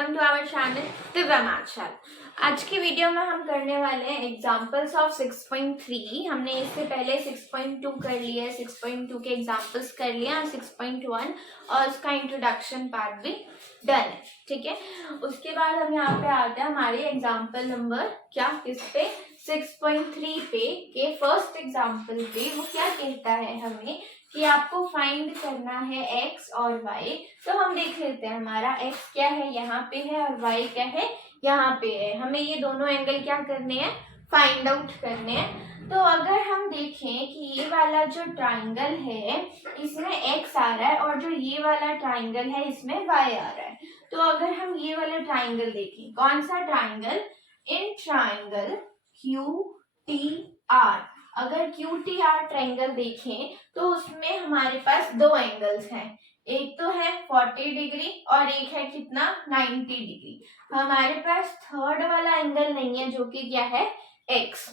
Welcome to our channel Divya Mathshala. आज की video में हम करने वाले हैं एग्जांपल्स ऑफ 6.3। हमने इससे पहले 6.2 कर लिया है, 6.2 के एग्जांपल्स कर लिए और 6.1 और उसका इंट्रोडक्शन पार्ट भी डन है। ठीक है, उसके बाद हम यहाँ पे आते हैं हमारे एग्जाम्पल नंबर किस पे 6.3 पे के फर्स्ट एग्जाम्पल पे। वो क्या कहता है हमें कि आपको फाइंड करना है x और y। तो हम देख लेते हैं हमारा x क्या है, यहाँ पे है, और y क्या है, यहाँ पे है। हमें ये दोनों एंगल क्या करने हैं, फाइंड आउट करने हैं। तो अगर हम देखें कि ये वाला जो ट्राइंगल है इसमें x आ रहा है और जो ये वाला ट्राइंगल है इसमें y आ रहा है। तो अगर हम ये वाला ट्राइंगल देखें, कौन सा ट्राइंगल, इन ट्राइंगल QTR, अगर QTR ट्राइंगल देखें तो उसमें हमारे पास दो एंगल्स हैं, एक तो है 40 डिग्री और एक है कितना 90 डिग्री। हमारे पास थर्ड वाला एंगल नहीं है जो कि क्या है x।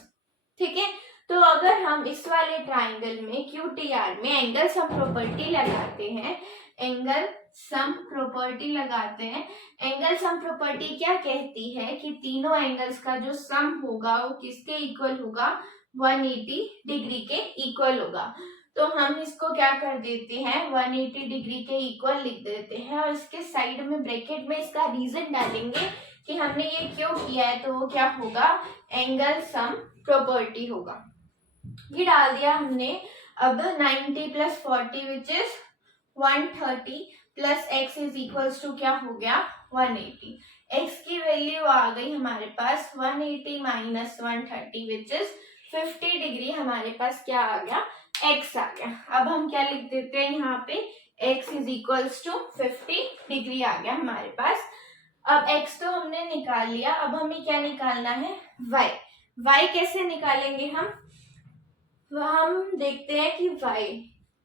ठीक है, तो अगर हम इस वाले ट्राइंगल में QTR में एंगल सम प्रॉपर्टी लगाते हैं, एंगल सम प्रॉपर्टी लगाते हैं, एंगल सम प्रॉपर्टी क्या कहती है कि तीनों एंगल्स का जो सम होगा वो किसके इक्वल होगा, 180 डिग्री के इक्वल होगा। तो हम इसको क्या कर देते हैं, 180 डिग्री के इक्वल लिख देते हैं और इसके साइड में ब्रैकेट में इसका रीजन डालेंगे कि हमने ये क्यों किया है। तो वो क्या होगा, एंगल सम प्रॉपर्टी होगा। ये डाल दिया हमने। अब 90 plus 40 which is 130 plus x is equals to क्या हो गया 180। x की वैल्यू आ गई हमारे पास 180 माइनस 130 विच इज 50 डिग्री। हमारे पास क्या आ गया, x आ गया। अब हम क्या लिख देते हैं यहाँ पे, x is equals to 50 degree आ गया हमारे पास। अब x तो हमने निकाल लिया, अब हमें क्या निकालना है, y कैसे निकालेंगे हम देखते हैं कि y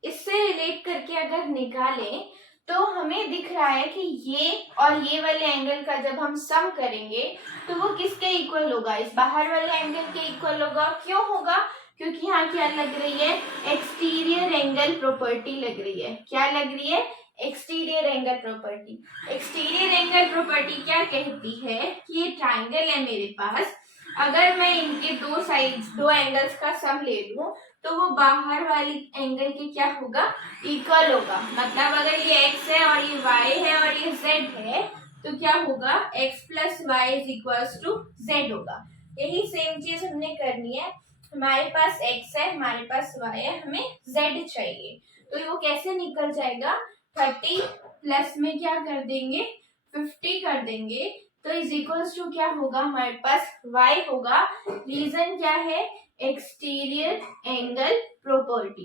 इससे रिलेट करके अगर निकालें तो हमें दिख रहा है कि ये और ये वाले एंगल का जब हम सम करेंगे तो वो किसके इक्वल होगा, इस बाहर वाले एंगल के इक्वल होगा। क्यों होगा, क्योंकि यहाँ क्या लग रही है, एक्सटीरियर एंगल प्रॉपर्टी लग रही है। क्या लग रही है, exterior angle property. Exterior angle property क्या कहती है कि ये ट्राइंगल है मेरे पास, अगर मैं इनके दो साइड्स दो एंगल्स का सम ले लूं तो वो बाहर वाली एंगल के क्या होगा, इक्वल होगा। मतलब अगर ये x है और ये y है और ये z है तो क्या होगा, x plus y is equals to z होगा। यही सेम चीज हमने करनी है। हमारे पास x है, हमारे पास y है, हमें z चाहिए। तो वो कैसे निकल जाएगा, 30 प्लस में क्या कर देंगे 50 कर देंगे तो इज इक्वल्स टू क्या होगा, हमारे पास y होगा। रीजन क्या है, एक्सटीरियर एंगल प्रॉपर्टी।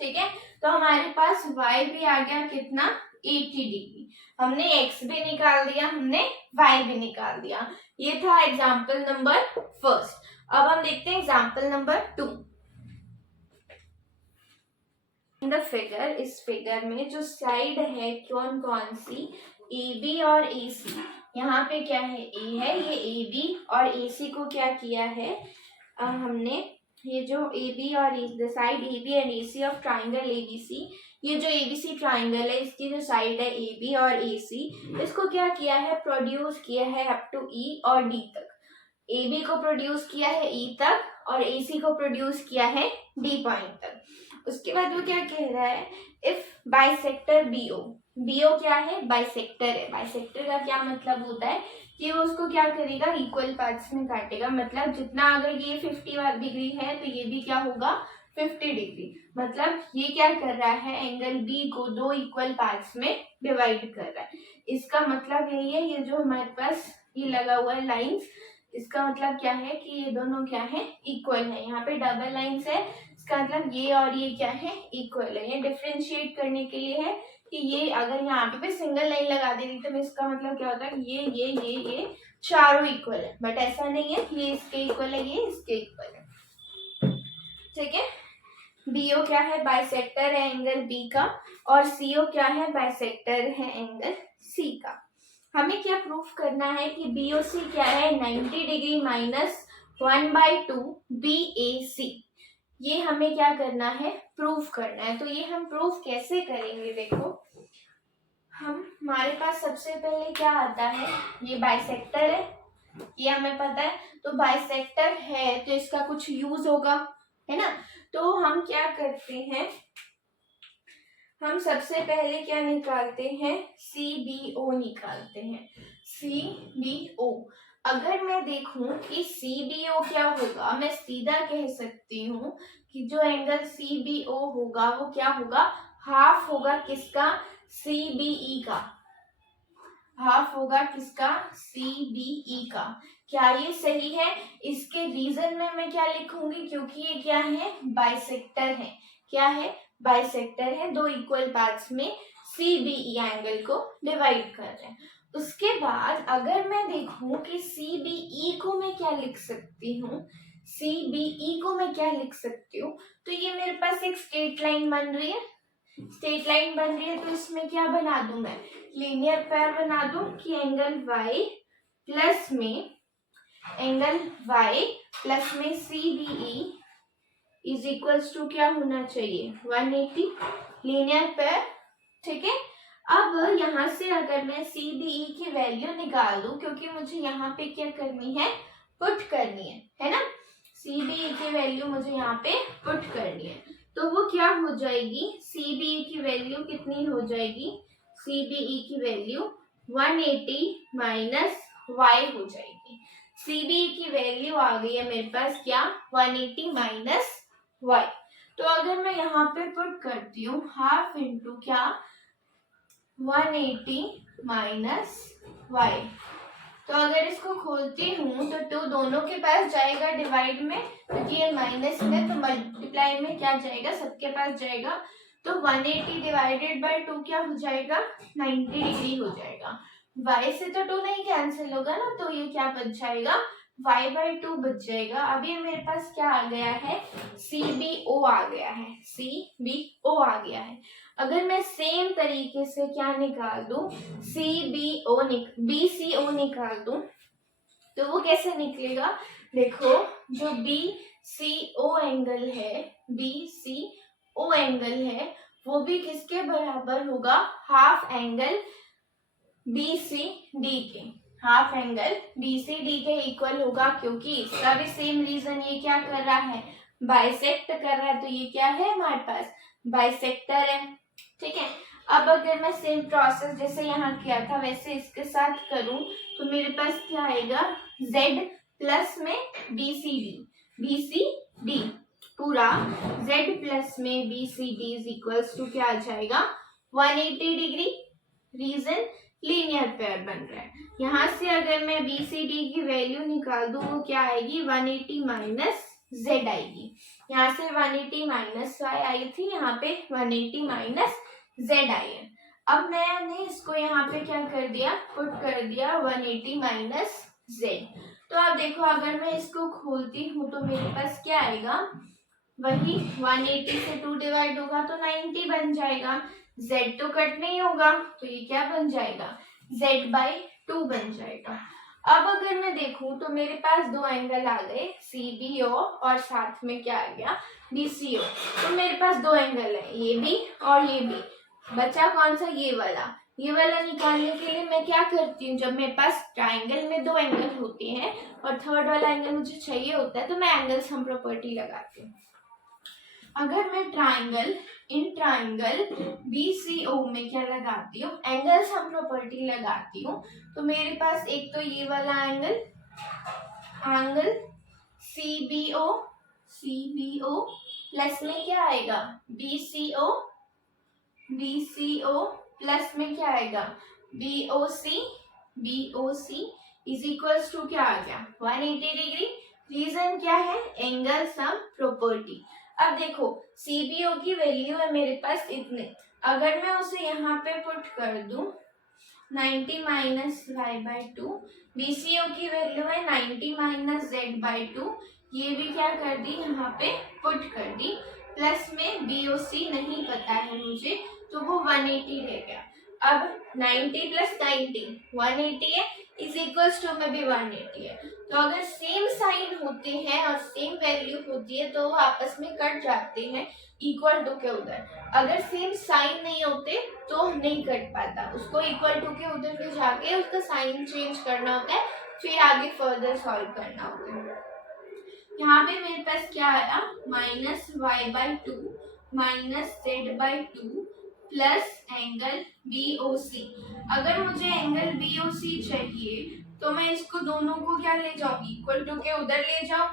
ठीक है, तो हमारे पास y भी आ गया कितना 80 डिग्री। हमने x भी निकाल दिया, हमने y भी निकाल दिया। ये था एग्जाम्पल नंबर फर्स्ट। अब हम देखते हैं example number 2। In the figure, इस फिगर में जो साइड है कौन कौन सी, AB और AC। यहाँ पे क्या है, A है, ये AB और AC को क्या किया है, हमने ये जो AB और the side AB and AC of triangle ABC, ये जो ABC ट्राइंगल है इसकी जो साइड है AB और AC, इसको क्या किया है, प्रोड्यूस किया है अप टू E और D तक। AB को प्रोड्यूस किया है E तक और AC को प्रोड्यूस किया है D पॉइंट तक। उसके बाद वो क्या कह रहा है, इफ बाइसेक्टर BO क्या है, बाइसेक्टर है। बाइसेक्टर का क्या मतलब होता है कि वो उसको क्या करेगा, इक्वल पार्ट्स में काटेगा। मतलब जितना अगर ये 50 डिग्री है तो ये भी क्या होगा 50 डिग्री। मतलब ये क्या कर रहा है, एंगल B को दो इक्वल पार्ट्स में डिवाइड कर रहा है। इसका मतलब यही है, ये जो हमारे पास ये लगा हुआ है लाइंस, इसका मतलब क्या है कि ये दोनों क्या है, इक्वल है। यहाँ पे डबल लाइंस है, इसका मतलब ये और ये क्या है, इक्वल है। ये डिफरेंशिएट करने के लिए है कि ये अगर यहाँ पे सिंगल लाइन लगा देती तो इसका मतलब क्या होता है, ये चारों इक्वल है, बट ऐसा नहीं है, ये इसके इक्वल है, ये इसके इक्वल है। ठीक है, BO क्या है, बाइसेक्टर है एंगल B का, और CO क्या है, बाइसेक्टर है एंगल C का। हमें क्या प्रूफ करना है कि BOC क्या है, 90 डिग्री माइनस 1/2 BAC। ये हमें क्या करना है, प्रूफ करना है। तो ये हम प्रूफ कैसे करेंगे, देखो हम हमारे पास सबसे पहले क्या आता है, ये बाइसेक्टर है, ये हमें पता है। तो बाइसेक्टर है तो इसका कुछ यूज होगा, है ना। तो हम क्या करते हैं, हम सबसे पहले क्या निकालते हैं, CBO निकालते हैं। CBO, अगर मैं देखूं कि CBO क्या होगा, मैं सीधा कह सकती हूँ कि जो एंगल CBO होगा वो क्या होगा, हाफ होगा किसका, CBE का, हाफ होगा किसका, CBE का। क्या ये सही है? इसके रीजन में मैं क्या लिखूंगी, क्योंकि ये क्या है, बाइसेक्टर है। क्या है, बाइसेक्टर है, दो इक्वल पार्ट्स में CBE एंगल को डिवाइड कर रहे हैं। उसके बाद अगर मैं देखूं कि CBE को मैं क्या लिख सकती हूँ, CBE को मैं क्या लिख सकती हूँ, तो ये मेरे पास एक स्ट्रेट लाइन बन रही है, स्ट्रेट लाइन बन रही है। तो इसमें क्या बना दूं मैं, लीनियर पेयर बना दूं कि एंगल y प्लस में, एंगल y प्लस में CBE इज इक्वल्स टू क्या होना चाहिए, 180, लीनियर पेयर, ठीक है। अब यहाँ से अगर मैं CBE की वैल्यू निकाल दूं, क्योंकि मुझे यहाँ पे क्या करनी है, पुट करनी है ना, CBE की वैल्यू मुझे यहाँ पे पुट करनी है। तो वो क्या हो जाएगी, CBE की वैल्यू कितनी हो जाएगी, CBE की वैल्यू 180 माइनस y हो जाएगी। CBE की वैल्यू आ गई है मेरे पास क्या, 180 माइनस y। तो अगर मैं यहाँ पे पुट करती हूँ हाफ इंटू क्या, 180 माइनस y, तो अगर इसको खोलती हूँ तो 2 दोनों के पास जाएगा डिवाइड में, क्योंकि ये माइनस में, तो मल्टीप्लाई में क्या जाएगा, सबके पास जाएगा। तो 180 डिवाइडेड बाय 2 क्या हो जाएगा, 90 डिग्री हो जाएगा। y से तो 2 नहीं कैंसिल होगा ना, तो ये क्या बच जाएगा, y/2 बच जाएगा। अब ये मेरे पास क्या आ गया है, CBO आ गया है, CBO आ गया है। अगर मैं सेम तरीके से क्या निकाल दूं, BCO निकाल दूं, तो वो कैसे निकलेगा, देखो जो BCO एंगल है, BCO एंगल है, वो भी किसके बराबर होगा, हाफ एंगल BCD के, हाफ एंगल BCD के इक्वल होगा, क्योंकि इसका भी सेम रीजन, ये क्या कर रहा है, बाइसेक्ट कर रहा है। तो ये क्या है, हमारे पास बाइसेक्टर है, ठीक है। अब अगर मैं सेम प्रोसेस जैसे यहाँ किया था वैसे इसके साथ करूं, तो मेरे पास क्या आएगा, Z प्लस में BCD पूरा, Z प्लस में BCD इज इक्वल्स टू क्या आ जाएगा, 180 डिग्री। रीजन, लीनियर पेयर बन रहा है। यहाँ से अगर मैं BCD की वैल्यू निकाल दूं, वो क्या आएगी, 180 माइनस Z आएगी। यहाँ से 180 माइनस y आई थी, यहाँ पे 180 माइनस Z आई है। अब मैंने इसको यहाँ पे क्या कर दिया, पुट कर दिया 180 माइनस Z। तो अब देखो अगर मैं इसको खोलती हूँ तो मेरे पास क्या आएगा, वही 180 से 2 डिवाइड होगा तो 90 बन जाएगा। Z तो कट नहीं होगा, तो ये क्या बन जाएगा, Z/2 बन जाएगा। अब अगर मैं देखूं तो मेरे पास दो एंगल आ गए, CBO और साथ में क्या आ गया, BCO। तो मेरे पास दो एंगल है, ये भी और ये भी। बचा कौन सा, ये वाला। ये वाला निकालने के लिए मैं क्या करती हूँ, जब मेरे पास ट्राइंगल में दो एंगल होते हैं और थर्ड वाला एंगल मुझे चाहिए होता है, तो मैं एंगल सम प्रॉपर्टी लगाती हूँ। अगर मैं ट्राइंगल BCO में क्या लगाती हूँ, एंगल सम प्रॉपर्टी लगाती हूँ, तो मेरे पास एक तो ये वाला एंगल CBO प्लस में क्या आएगा, BCO प्लस में क्या आएगा, BOC इज इक्वल्स टू क्या आ गया, 180 डिग्री। रीजन क्या है, एंगल सम प्रॉपर्टी। अब देखो CBO की वैल्यू है मेरे पास इतने, अगर मैं उसे यहाँ पे पुट कर दूं 90 माइनस y/2, BCO की वैल्यू है 90 माइनस z/2, ये भी क्या कर दी यहाँ पे पुट कर दी, प्लस में BOC नहीं पता है मुझे, तो वो 180 रह गया। अब 90 प्लस 90 180 है, इज इक्वल्स टू में भी 180 है। तो अगर सेम साइन होते हैं और सेम वैल्यू होती है तो वो आपस में कट जाते हैं इक्वल टू के उधर। अगर सेम साइन नहीं होते तो नहीं कट पाता, उसको इक्वल टू के उधर ले जाके उसका साइन चेंज करना होता है, फिर आगे फर्दर सॉल्व करना होता है। यहाँ पे मेरे पास क्या आया, -y/2 -z/2 plus angle BOC। अगर मुझे एंगल BOC चाहिए तो मैं इसको दोनों को क्या ले जाऊँ, इक्वल टू के उधर ले जाऊँ,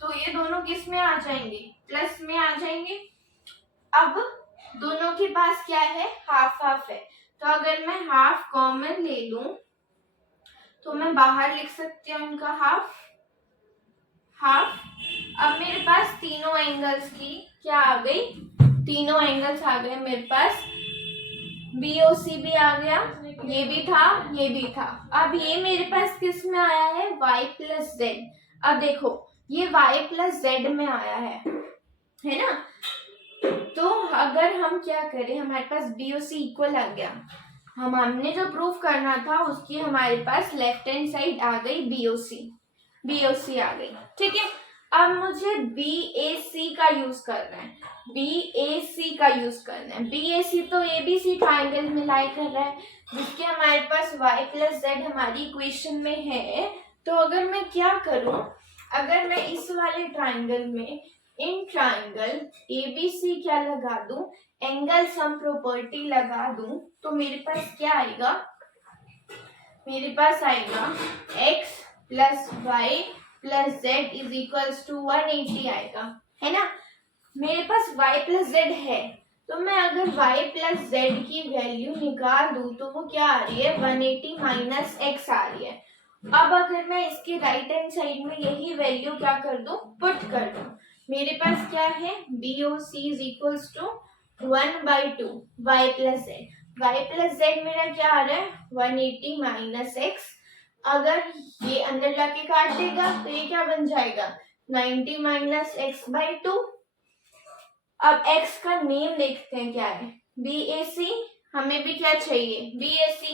तो ये दोनों किस में आ जाएंगे, प्लस में आ जाएंगे। अब दोनों के पास क्या है, हाफ हाफ है, तो अगर मैं हाफ कॉमन ले लूं तो मैं बाहर लिख सकती हूँ इनका हाफ हाफ। अब मेरे पास तीनों एंगल्स की क्या आ गई, तीनों एंगल्स आ गए मेरे पास, BOC भी आ गया, ये भी था, ये भी था। अब ये मेरे पास किस में आया है, y प्लस जेड। अब देखो ये y प्लस जेड में आया है ना। तो अगर हम क्या करें, हमारे पास BOC इक्वल आ गया, हमने जो प्रूफ करना था उसकी हमारे पास लेफ्ट हैंड साइड आ गई BOC आ गई, ठीक है। अब मुझे BAC का यूज करना है, BAC का यूज करना है। BAC तो ABC ट्राइंगल में लाई कर रहा है, जिसके हमारे पास y प्लस जेड हमारी इक्वेशन में है। तो अगर मैं क्या करूं, अगर मैं इस वाले ट्राइंगल में इन ट्राइंगल ABC क्या लगा दूं, एंगल सम प्रॉपर्टी लगा दूं, तो मेरे पास क्या आएगा, मेरे पास आएगा x plus y plus z is equals to 180 आएगा, है ना। मेरे पास y प्लस जेड है, तो मैं अगर y प्लस जेड की वैल्यू निकाल दूं तो वो क्या आ रही है, 180 माइनस x आ रही है। अब अगर मैं इसके राइट हैंड साइड में यही वैल्यू क्या कर दूं, पुट कर दूं, मेरे पास क्या है, BOC is equals to 1/2 y plus z. y plus z मेरा क्या आ रहा है, 180 माइनस x। अगर ये अंदर जाके काट देगा तो ये क्या बन जाएगा, 90 माइनस x/2। अब x का नेम देखते हैं क्या है, BAC। हमें भी क्या चाहिए, BAC।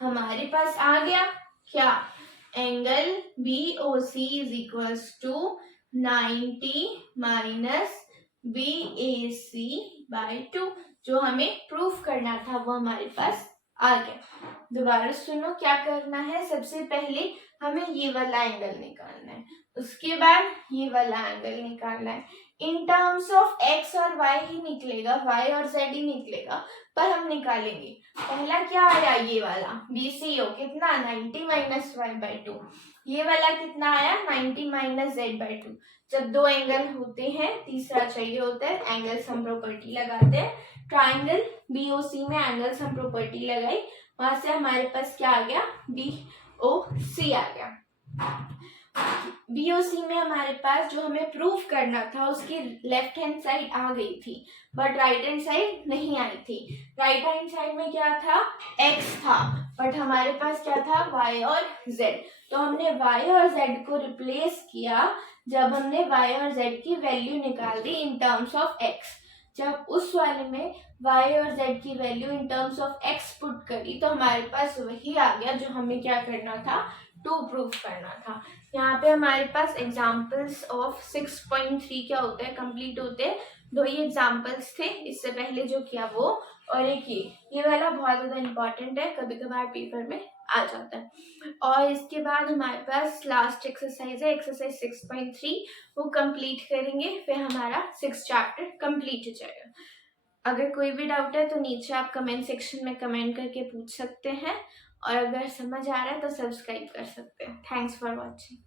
हमारे पास आ गया क्या, angle BOC is equals to 90 minus BAC/2, जो हमें प्रूफ करना था वो हमारे पास आ गया। दोबारा सुनो क्या करना है, सबसे पहले हमें ये वाला एंगल निकालना है, उसके बाद ये वाला एंगल निकालना है। इन टर्म्स ऑफ x और y ही निकलेगा, y और z ही निकलेगा, पर हम निकालेंगे। पहला क्या आया, ये वाला BCO कितना, 90 माइनस y/2। ये वाला कितना आया, 90 माइनस z/2। जब दो एंगल होते हैं तीसरा चाहिए होता है, एंगल सम प्रॉपर्टी लगाते हैं। ट्राइंगल BOC में एंगल सम प्रॉपर्टी लगाई, वहां से हमारे पास क्या आ गया, BOC आ गया। BOC में हमारे पास जो हमें प्रूफ करना था उसकी लेफ्ट हैंड साइड आ गई थी, बट राइट हैंड साइड नहीं आई थी। राइट हैंड साइड में क्या था, x था, बट हमारे पास क्या था, y और z। तो हमने y और z को रिप्लेस किया जब हमने y और z की वैल्यू निकाल दी इन टर्म्स ऑफ x। जब उस वाले में y और z की value in terms of x put करी तो हमारे पास वही आ गया जो हमें क्या करना था, टू प्रूफ करना था। यहाँ पे हमारे पास एग्जाम्पल्स ऑफ 6.3 क्या होता है, कंप्लीट होते हैं। दो ही एग्जाम्पल्स थे इससे पहले जो किया वो, और एक ये वाला बहुत ज़्यादा इम्पोर्टेंट है, कभी कभार पेपर में आ जाता है। और इसके बाद हमारे पास लास्ट एक्सरसाइज है, एक्सरसाइज 6.3, वो कंप्लीट करेंगे, फिर हमारा 6 चैप्टर कंप्लीट हो जाएगा। अगर कोई भी डाउट है तो नीचे आप कमेंट सेक्शन में कमेंट करके पूछ सकते हैं, और अगर समझ आ रहा है तो सब्सक्राइब कर सकते हैं। Thanks for watching.